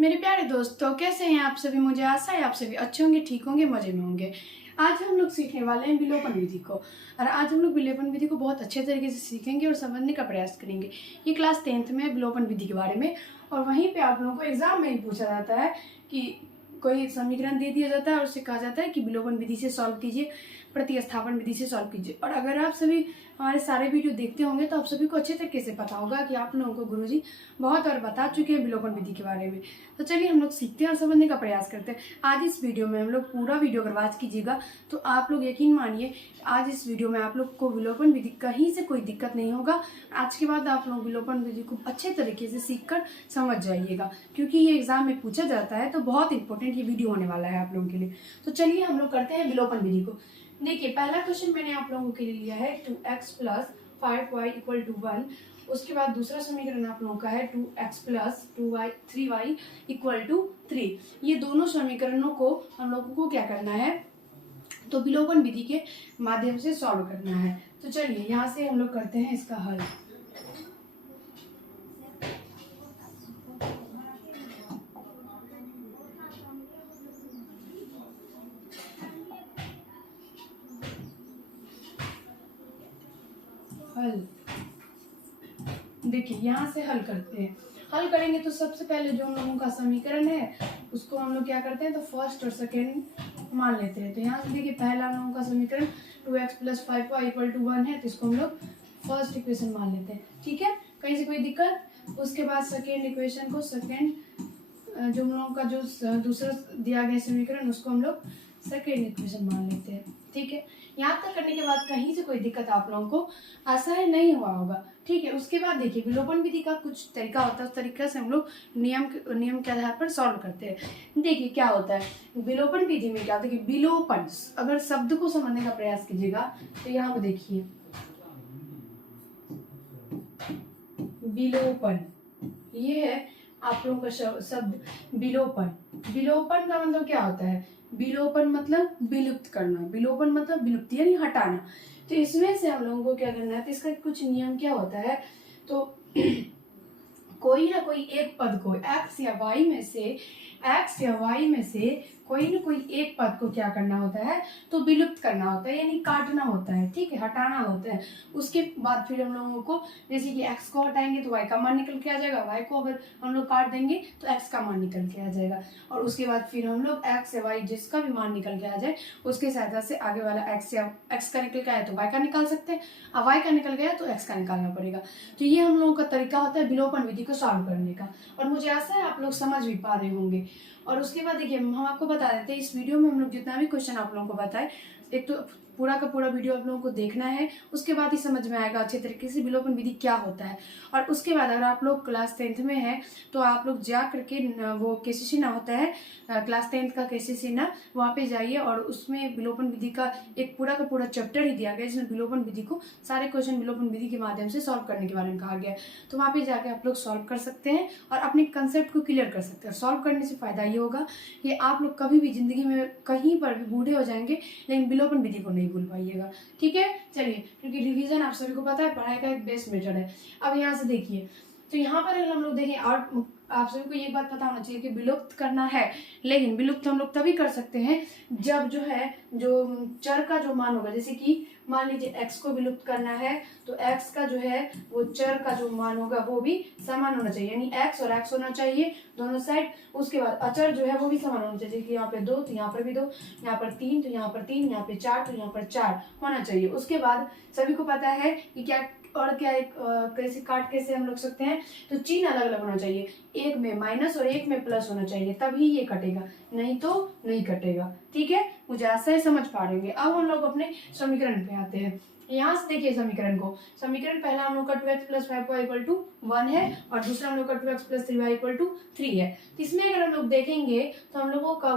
मेरे प्यारे दोस्तों, कैसे हैं आप सभी। मुझे आशा है आप सभी अच्छे होंगे, ठीक होंगे, मजे में होंगे। आज हम लोग सीखने वाले हैं विलोपन विधि को, और आज हम लोग विलोपन विधि को बहुत अच्छे तरीके से सीखेंगे और समझने का प्रयास करेंगे। ये क्लास 10th में है विलोपन विधि के बारे में, और वहीं पे आप लोगों को एग्जाम में ही पूछा जाता है कि कोई समीकरण दे दिया जाता है और उससे कहा जाता है कि विलोपन विधि से सॉल्व कीजिए, प्रतिस्थापन विधि से सॉल्व कीजिए। और अगर आप सभी हमारे सारे वीडियो देखते होंगे तो आप सभी को अच्छे तरीके से पता होगा कि आप लोगों को गुरुजी बहुत और बता चुके हैं विलोपन विधि के बारे में। तो चलिए हम लोग सीखते हैं और समझने का प्रयास करते हैं। आज इस वीडियो में हम लोग पूरा वीडियो अगर वॉच कीजिएगा तो आप लोग यकीन मानिए आज इस वीडियो में आप लोग को विलोपन विधि कहीं से कोई दिक्कत नहीं होगा। आज के बाद आप लोग विलोपन विधि को अच्छे तरीके से सीख कर समझ जाइएगा, क्योंकि ये एग्जाम में पूछा जाता है। तो बहुत इंपॉर्टेंट ये वीडियो होने वाला है आप लोगों के लिए। तो चलिए हम लोग करते हैं विलोपन विधि को। देखिए, पहला क्वेश्चन मैंने आप लोगों के लिए लिया है 2x + 5y = 1। उसके बाद दूसरा समीकरण आप लोगों का है 2x + 3y = 3। ये दोनों समीकरणों को हम लोगों को क्या करना है, तो विलोपन विधि के माध्यम से सॉल्व करना है। तो चलिए यहाँ से हम लोग करते हैं इसका हल। हल देखिए, यहाँ से हल करते हैं। हल करेंगे तो सबसे पहले जो हम लोगों का समीकरण है उसको हम लोग क्या करते हैं, तो फर्स्ट और सेकेंड मान लेते हैं। तो यहाँ से देखिए, पहला हम लोगों का समीकरण 2x + 5y = 1 है, तो इसको हम लोग फर्स्ट इक्वेशन मान लेते हैं। ठीक है, कहीं से कोई दिक्कत। उसके बाद सेकेंड इक्वेशन को जो हम लोगों का जो दूसरा दिया गया समीकरण उसको हम लोग सेकेंड इक्वेशन मान लेते हैं। ठीक है, यहाँ तक करने के बाद कहीं से कोई दिक्कत आप लोगों को आसानी नहीं हुआ होगा। ठीक है, उसके बाद देखिए विलोपन विधि का कुछ तरीका होता है, उस तरीके से हम लोग नियम के आधार पर सॉल्व करते हैं। देखिए क्या होता है विलोपन विधि में, क्या होता है कि विलोपन, अगर शब्द को समझने का प्रयास कीजिएगा तो यहाँ पे देखिए विलोपन, ये है आप लोगों का शब्द विलोपन। विलोपन का मतलब क्या होता है, विलोपन मतलब विलुप्त करना, विलोपन मतलब विलुप्ति यानी हटाना। तो इसमें से हम लोगों को क्या करना है, तो इसका कुछ नियम क्या होता है, तो कोई ना कोई एक पद को x या y में से कोई ना कोई एक पद को क्या करना होता है, तो विलुप्त करना होता है, यानी काटना होता है। ठीक है, हटाना होता है। उसके बाद फिर हम लोगों को जैसे कि x को हटाएंगे तो y का मान निकल के आ जाएगा, y को अगर हम लोग काट देंगे तो x का मान निकल के आ जाएगा। और उसके बाद फिर हम लोग x या y जिसका भी मान निकल के आ जाए उसके सहायता से आगे वाला x का निकल के आया तो y का निकाल सकते हैं, और y का निकल गया तो x का निकालना पड़ेगा। तो ये हम लोगों का तरीका होता है विलोपन विधि को सॉल्व करने का, और मुझे आशा है आप लोग समझ भी पा रहे होंगे। और उसके बाद देखिए हम आपको बता देते हैं, इस वीडियो में हम लोग जितना भी क्वेश्चन आप लोगों को बताए, एक तो पूरा का पूरा वीडियो आप लोगों को देखना है, उसके बाद ही समझ में आएगा अच्छे तरीके से विलोपन विधि क्या होता है। और उसके बाद अगर आप लोग क्लास 10th में है तो आप लोग जा करके वो केसीसी ना होता है, क्लास 10th का केसीसी ना, वहाँ पे जाइए और उसमें विलोपन विधि का एक पूरा का पूरा चैप्टर ही दिया गया है, जिसमें विलोपन विधि को सारे क्वेश्चन विलोपन विधि के माध्यम से सॉल्व करने के बारे में कहा गया है। तो वहाँ पे जाके आप लोग सॉल्व कर सकते हैं और अपने कंसेप्ट को क्लियर कर सकते हैं। सॉल्व करने से फायदा ये होगा कि आप लोग कभी भी जिंदगी में कहीं पर भी बूढ़े हो जाएंगे लेकिन विलोपन विधि को नहीं भूल पाइएगा। ठीक है, चलिए, क्योंकि रिवीजन आप सभी को पता है पढ़ाई का एक बेस्ट मेथड है। अब यहाँ से देखिए, तो यहाँ पर हम लोग देखें, और आप सभी को ये बात पता होना चाहिए कि विलुप्त करना है, लेकिन विलुप्त हम लोग तभी कर सकते हैं जब जो है जो चर का जो मान होगा, जैसे कि मान लीजिए x को विलुप्त करना है तो x का जो है वो चर का जो मान होगा वो भी समान होना चाहिए, यानी x और x होना चाहिए दोनों साइड। उसके बाद अचर जो है वो भी समान होना चाहिए, कि यहाँ पे 2 तो यहाँ पर भी 2, यहाँ पर 3 तो यहाँ पर 3, यहाँ पे 4 तो यहाँ पर 4 होना चाहिए। उसके बाद सभी को पता है कि क्या और क्या एक कैसे काट कैसे हम लोग सकते हैं, तो चिन्ह अलग अलग होना चाहिए, एक में माइनस और एक में प्लस होना चाहिए, तभी ये कटेगा, नहीं तो नहीं कटेगा। ठीक है, मुझे ऐसा ही समझ पा रहे हैं। अब हम लोग अपने समीकरण पे आते हैं। यहाँ से देखिए समीकरण को, समीकरण पहला हम लोग का 2x + 5y = 1 है, और दूसरा हम लोग का 2x + 3y = 3 है। तो इसमें अगर हम लोग देखेंगे तो हम लोगों का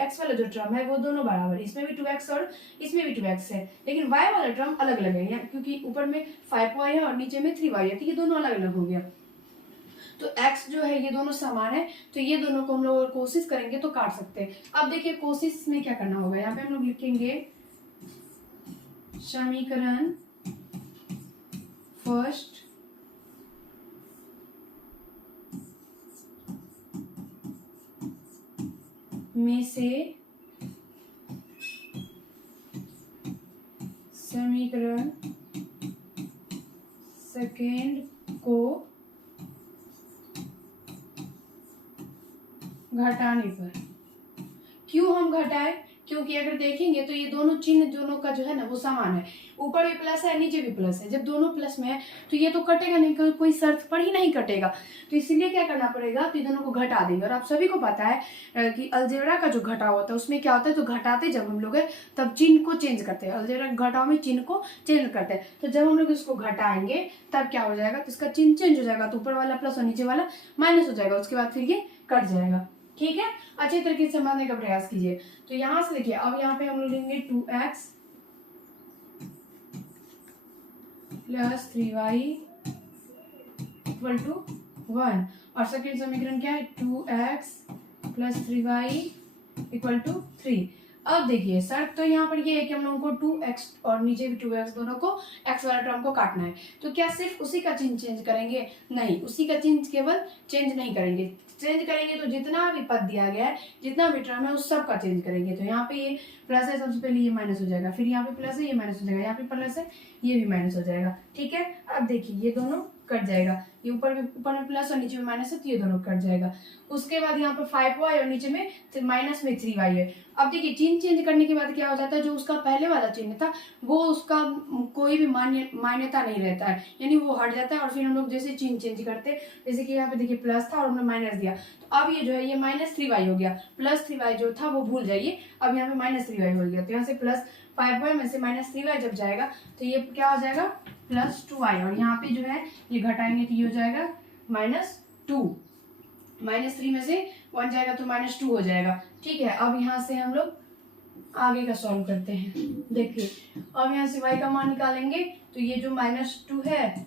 x वाला जो टर्म है वो दोनों बराबर है, इसमें भी 2x और इसमें भी 2x है, लेकिन y वाला टर्म अलग अलग है, क्योंकि ऊपर में 5y है और नीचे में 3y है, तो ये दोनों अलग अलग हो गया। तो x जो है ये दोनों समान है, तो ये दोनों को हम लोग कोशिश करेंगे तो काट सकते हैं। अब देखिए कोशिश में क्या करना होगा, यहाँ पे हम लोग लिखेंगे समीकरण फर्स्ट में से समीकरण सेकेंड को घटाने पर। क्यों हम घटाए? क्योंकि अगर देखेंगे तो ये दोनों चिन्ह दोनों का जो है ना वो समान है, ऊपर भी प्लस है नीचे भी प्लस है। जब दोनों प्लस में है तो ये तो कटेगा नहीं, कोई शर्त पर ही नहीं कटेगा। तो इसलिए क्या करना पड़ेगा, तो दोनों को घटा देंगे। और आप सभी को पता है कि अलजेब्रा का जो घटाव होता है उसमें क्या होता है, तो घटाते जब हम लोग है तब चिन्ह को चेंज करते हैं। अलजेब्रा के घटाव में चिन्ह को चेंज करते हैं। तो जब हम लोग इसको घटाएंगे तब क्या हो जाएगा, तो इसका चिन्ह चेंज हो जाएगा। तो ऊपर वाला प्लस और नीचे वाला माइनस हो जाएगा। उसके बाद फिर ये कट जाएगा। ठीक है, अच्छे तरीके से समझने का प्रयास कीजिए। तो यहां से देखिए, अब यहाँ पे हम लोग लेंगे 2x plus 3y equal to 1, और सेकेंड समीकरण क्या है, 2x plus 3y equal to 3। अब देखिए शर्त तो यहाँ पर ये है कि हम लोगों को 2x और नीचे भी 2x दोनों को x वाला टर्म को काटना है। तो क्या सिर्फ उसी का चिन्ह चेंज करेंगे? नहीं, उसी का चिन्ह केवल चेंज नहीं करेंगे। चेंज करेंगे तो जितना भी पद दिया गया है, जितना भी टर्म है, उस सब का चेंज करेंगे। तो यहाँ पे ये प्लस है, सबसे पहले ये माइनस हो जाएगा, फिर यहाँ पे प्लस है, ये माइनस हो जाएगा, यहाँ पे प्लस है, ये भी माइनस हो जाएगा। ठीक है, अब देखिए ये दोनों कट जाएगा, ये ऊपर में प्लस और नीचे में माइनस है, तो ये दोनों कट जाएगा। उसके बाद यहाँ पर 5y और नीचे में माइनस में 3y है। अब देखिए चिन्ह चेंज करने के बाद क्या हो जाता है, जो उसका पहले वाला चिन्ह था वो उसका कोई भी मान्यता नहीं रहता है, यानी वो हट जाता है। और फिर हम लोग जैसे चिन्ह चेंज करते, जैसे कि यहाँ पे देखिए प्लस था और हमने माइनस दिया, तो अब ये जो है ये माइनस 3y हो गया। प्लस 3y जो था वो भूल जाइए, अब यहाँ पे माइनस 3y हो गया। तो यहाँ से प्लस 5y में से माइनस 3y जब जाएगा तो ये क्या हो जाएगा, प्लस 2y। और यहाँ पे जो है ये घटाएंगे तो ये हो जाएगा -2। -3 में से 1 जाएगा तो -2 हो जाएगा। ठीक है, अब यहाँ से हम लोग आगे का सॉल्व करते हैं। देखिए अब यहाँ से y का मान निकालेंगे, तो ये जो -2 है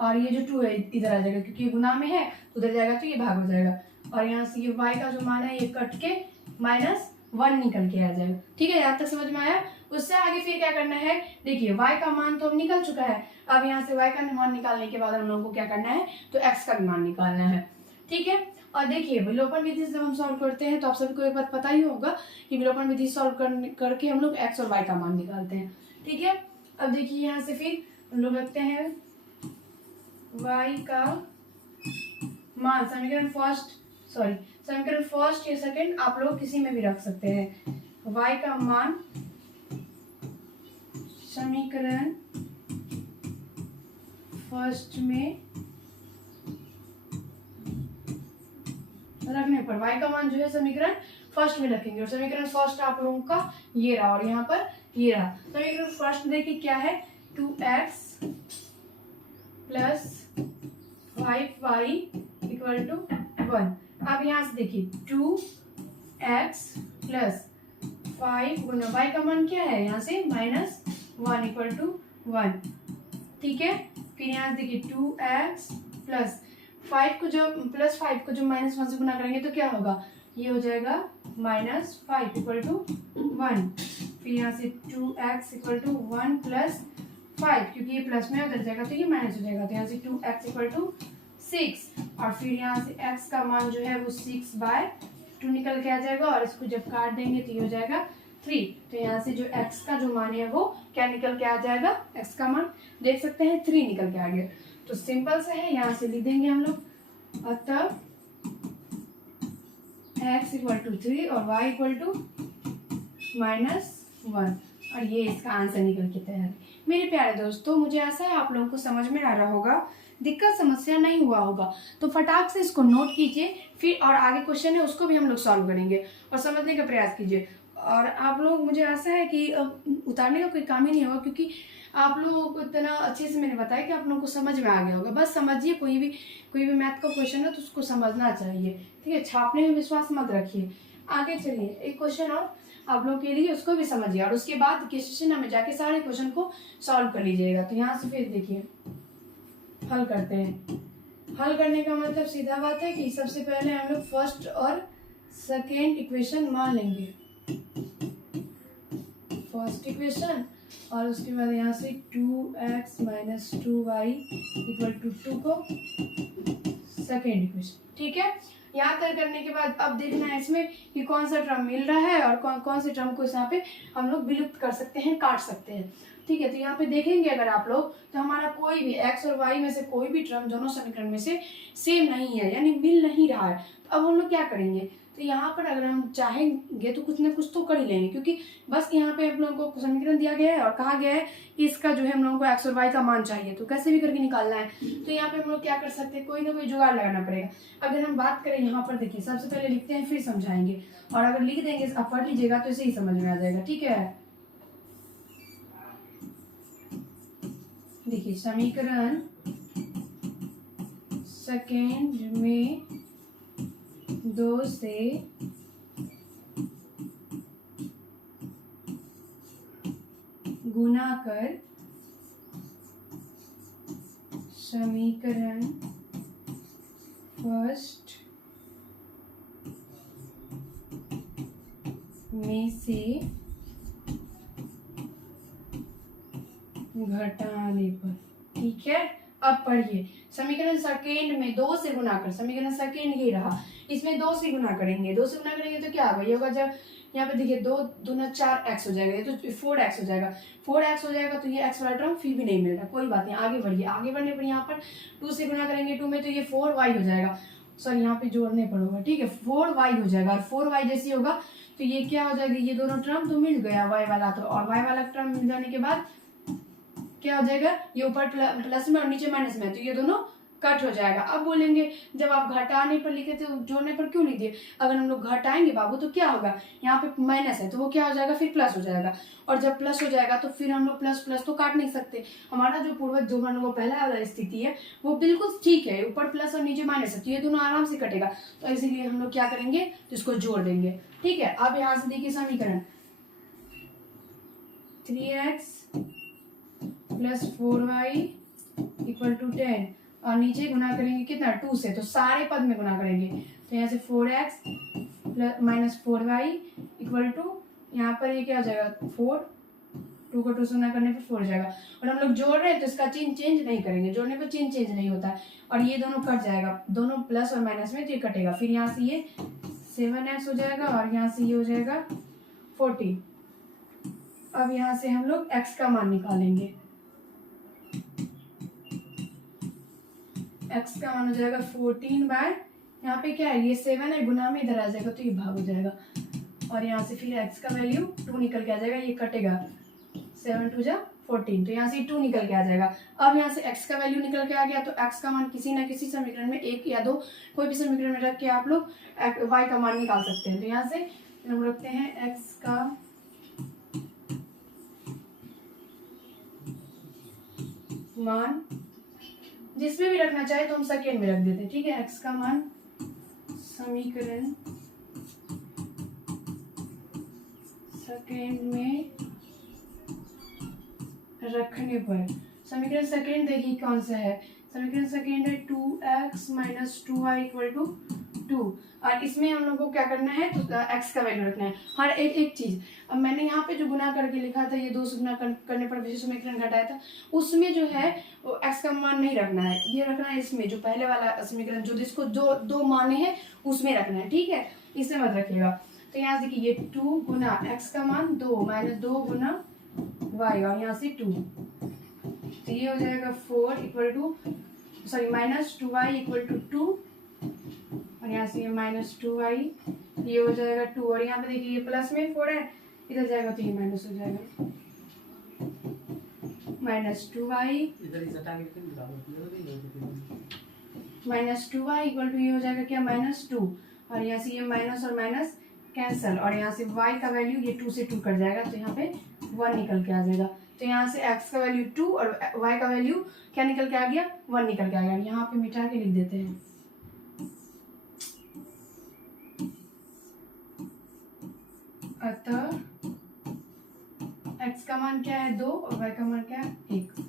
और ये जो 2 है इधर आ जाएगा, क्योंकि गुना में है, उधर जाएगा तो ये भाग हो जाएगा। और यहाँ से ये y का जो मान है ये कट के -1 निकल के आ जाएगा। ठीक है, यहाँ तक समझ में आया? उससे आगे फिर क्या करना है, देखिए y का मान तो अब निकल चुका है। अब यहाँ से y का मान निकालने के बाद हम लोगों को क्या करना है, तो x का भी मान निकालना है। ठीक है, और देखिए विलोपन विधि से जब हम सॉल्व करते हैं तो आप सभी को एक बात पता ही होगा कि विलोपन विधि सॉल्व करके हम लोग x और y का मान निकालते हैं। ठीक है, अब देखिए यहाँ से फिर हम लोग रखते हैं y का मान, समीकरण फर्स्ट या सेकंड आप लोग किसी में भी रख सकते हैं। y का मान समीकरण फर्स्ट में रखने पर y का मान जो है समीकरण फर्स्ट में रखेंगे। और समीकरण फर्स्ट आप लोगों का ये रहा और यहाँ पर ये रहा। समीकरण फर्स्ट देखिए क्या है, 2x plus 5y equal to 1। अब यहाँ से देखिए 2x प्लस 5 गुना y का मान क्या है, यहाँ से -1 इक्वल टू 1। ठीक है, फिर यहाँ से देखिए 2x प्लस 5 को जो -1 से गुना करेंगे तो क्या होगा, ये हो जाएगा -5 इक्वल टू 1। फिर यहाँ से 2x इक्वल टू 1 प्लस 5, क्योंकि ये प्लस में उधर जाएगा तो ये माइनस हो जाएगा। तो यहाँ से 2x इक्वल टू 6, और फिर यहाँ से x का मान जो है वो 6/2 निकल के आ जाएगा। और इसको जब काट देंगे तो ये हो जाएगा 3। तो यहाँ से जो x का जो मान है वो क्या निकल के आ जाएगा, x का मान देख सकते हैं 3 निकल के आ गया। तो सिंपल से है, यहाँ से लिख देंगे हम लोग, अतः x इक्वल टू 3 और y इक्वल टू -1, और ये इसका आंसर निकल के तैयार है। मेरे प्यारे दोस्तों, मुझे आशा है आप लोगों को समझ में आ रहा होगा, दिक्कत समस्या नहीं हुआ होगा। तो फटाक से इसको नोट कीजिए, फिर और आगे क्वेश्चन है उसको भी हम लोग सॉल्व करेंगे और समझने का प्रयास कीजिए। और आप लोग, मुझे आशा है कि उतारने का कोई काम ही नहीं होगा, क्योंकि आप लोगों को इतना अच्छे से मैंने बताया कि आप लोगों को समझ में आ गया होगा। बस समझिए, कोई भी मैथ का क्वेश्चन है तो उसको समझना चाहिए। ठीक है, छापने में विश्वास मत रखिए। आगे चलिए, एक क्वेश्चन और आप लोग के लिए, उसको भी समझिए और उसके बाद क्वेश्चन में जाके सारे क्वेश्चन को सॉल्व कर लीजिएगा। तो यहाँ से फिर देखिए हल करते हैं। हल करने का मतलब सीधा बात है कि सबसे पहले हम लोग फर्स्ट और सेकेंड इक्वेशन मान लेंगे, फर्स्ट इक्वेशन, और उसके बाद यहाँ से 2x minus 2y equal to 2 को सेकेंड इक्वेशन। ठीक है, यहाँ तक करने के बाद अब देखना है इसमें कि कौन सा टर्म मिल रहा है और कौन कौन से टर्म को यहाँ पे हम लोग विलुप्त कर सकते हैं, काट सकते हैं। ठीक है, तो यहाँ पे देखेंगे अगर आप लोग तो हमारा कोई भी x और y में से कोई भी टर्म दोनों समीकरण में से सेम नहीं है, यानी मिल नहीं रहा है। तो अब हम लोग क्या करेंगे, तो यहाँ पर अगर हम चाहेंगे तो कुछ ना कुछ तो कर ही लेंगे, क्योंकि बस यहाँ पे हम लोगों को समीकरण दिया गया है और कहा गया है कि इसका जो है हम लोगों को x और y का मान चाहिए, तो कैसे भी करके निकालना है। तो यहाँ पे हम लोग क्या कर सकते हैं, कोई ना कोई जुगाड़ लगाना पड़ेगा। अगर हम बात करें यहाँ पर, देखिए सबसे पहले लिखते हैं फिर समझाएंगे, और अगर लिख देंगे आप पढ़ लीजिएगा तो इसे ही समझ में आ जाएगा। ठीक है, देखिए समीकरण सेकेंड में 2 से गुना कर समीकरण फर्स्ट में से घटाने पर। ठीक है, अब पढ़िए समीकरण सेकेंड में 2 से गुना कर, समीकरण सेकेंड ये रहा, इसमें 2 से गुना करेंगे, 2 से गुना करेंगे तो क्या होगा, ये होगा जब यहाँ पे देखिए 2 दूना 4x हो जाएगा, ये तो 4x हो जाएगा, 4x हो जाएगा। तो ये x वाला टर्म फिर भी नहीं मिल रहा, कोई बात नहीं, आगे बढ़िए। आगे बढ़ने पर यहाँ पर 2 से गुना करेंगे 2 में, तो ये 4y हो जाएगा, सॉरी यहाँ पे जोड़ने पर होगा। ठीक है, 4y हो जाएगा, और 4y जैसी होगा तो ये क्या हो जाएगा, ये दोनों टर्म तो मिल गया y वाला, तो और y वाला टर्म मिल जाने के बाद क्या हो जाएगा, ये ऊपर प्लस में और नीचे माइनस में, तो ये दोनों कट हो जाएगा। अब बोलेंगे जब आप घटाने पर लिखे थे जोड़ने पर क्यों लिख दिए, अगर हम लोग घटाएंगे बाबू तो क्या होगा, यहाँ पे माइनस है तो वो क्या हो जाएगा, फिर प्लस हो जाएगा, और जब प्लस हो जाएगा तो फिर हम लोग प्लस प्लस तो काट नहीं सकते। हमारा जो पूर्वज जो हम लोग पहला वाला स्थिति है वो बिल्कुल ठीक है, ऊपर प्लस और नीचे माइनस है, तो ये दोनों आराम से कटेगा। तो इसीलिए हम लोग क्या करेंगे, तो इसको जोड़ देंगे। ठीक है, अब यहाँ से देखिए समीकरण 3x plus 4y equal to 10, और नीचे गुना करेंगे कितना, 2 से, तो सारे पद में गुना करेंगे, तो यहाँ से 4x plus minus 4y equal to, यहाँ पर ये क्या हो जाएगा 4, 2 को 2 से गुना करने पर 4 हो जाएगा। और हम लोग जोड़ रहे हैं तो इसका चिन्ह चेंज नहीं करेंगे, जोड़ने पर चिन्ह चेंज नहीं होता है, और ये दोनों कट जाएगा, दोनों प्लस और माइनस में, तो ये कटेगा। फिर यहाँ से ये 7x हो जाएगा, और यहाँ से ये हो जाएगा 40। अब यहाँ से हम लोग x का मान निकालेंगे, x का मान हो जाएगा 14 बाय, यहाँ पे क्या है, ये 7 है, गुना में इधर आ जाएगा तो ये भाग हो जाएगा, और यहाँ से फिर x का वैल्यू 2 निकल के आ जाएगा, ये कटेगा, 7 2 जा 14, तो यहाँ से 2 निकल के आ जाएगा। अब यहाँ से x का वैल्यू निकल के आ गया, तो x का मान किसी ना किसी समीकरण में 1 या 2 कोई भी समीकरण में रख के आप लोग y का मान निकाल सकते हैं। तो यहाँ से हम रखते हैं x का मान, जिसमें भी रखना चाहे तो हम सेकेंड में रख देते हैं। ठीक है, x का मान समीकरण सेकेंड में रखने पर, समीकरण सेकेंड देखिए कौन सा है, समीकरण सेकेंड है 2x minus 2y equal to 2, और इसमें हम लोग को क्या करना है, तो x का वैल्यू रखना है, हर एक चीज। अब मैंने यहाँ पे जो गुना करके लिखा था, ये 2 से गुना करने पर विशेष समीकरण घटाया था, उसमें जो है वो x का मान नहीं रखना है, ये रखना है इसमें, जो पहले वाला समीकरण जो जिसको दो माने हैं उसमें रखना है। ठीक है, इसमें मत रखिएगा। तो यहाँ से देखिए 2 गुना x का मान 2 माइनस 2 गुना y, और यहाँ से 2, तो ये हो जाएगा 4 equal to, sorry minus 2y equal to 2, और यहाँ से ये माइनस 2y, ये हो जाएगा 2, और यहाँ पे देखिए ये प्लस में 4 है, इधर जाएगा तो ये माइनस हो जाएगा, minus 2y minus 2y equal to, ये हो जाएगा क्या, माइनस 2, और यहाँ से ये माइनस और माइनस कैंसल, और यहाँ से y का वैल्यू ये 2 से 2 कट जाएगा, तो यहाँ पे 1 निकल के आ जाएगा। तो यहाँ से x का वैल्यू 2 और y का वैल्यू क्या निकल के आ गया, 1 निकल के आ गया। यहाँ पे मिटा के लिख देते हैं, अतः x का मान क्या है 2 और y का मान क्या है 1,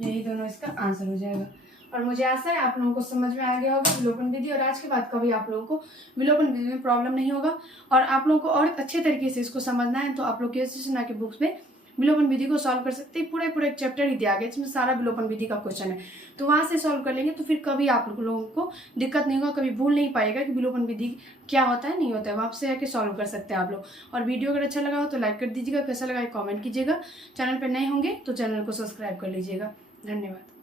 यही दोनों इसका आंसर हो जाएगा। और मुझे आशा है आप लोगों को समझ में आ गया होगा विलोपन विधि, और आज के बाद कभी आप लोगों को विलोपन विधि में प्रॉब्लम नहीं होगा। और आप लोगों को और अच्छे तरीके से इसको समझना है तो आप लोग के बुक्स में विलोपन विधि को सॉल्व कर सकते हैं। पूरा पूरा एक चैप्टर ही दिया गया इसमें सारा विलोपन विधि का क्वेश्चन है, तो वहां से सॉल्व कर लेंगे तो फिर कभी आप लोगों को दिक्कत नहीं होगा, कभी भूल नहीं पाएगा कि विलोपन विधि क्या होता है नहीं होता है, वहां से आके सॉल्व कर सकते हैं आप लोग। और वीडियो अगर अच्छा लगा हो तो लाइक कर दीजिएगा, कैसा लगा कमेंट कीजिएगा, चैनल पर नए होंगे तो चैनल को सब्सक्राइब कर लीजिएगा। धन्यवाद।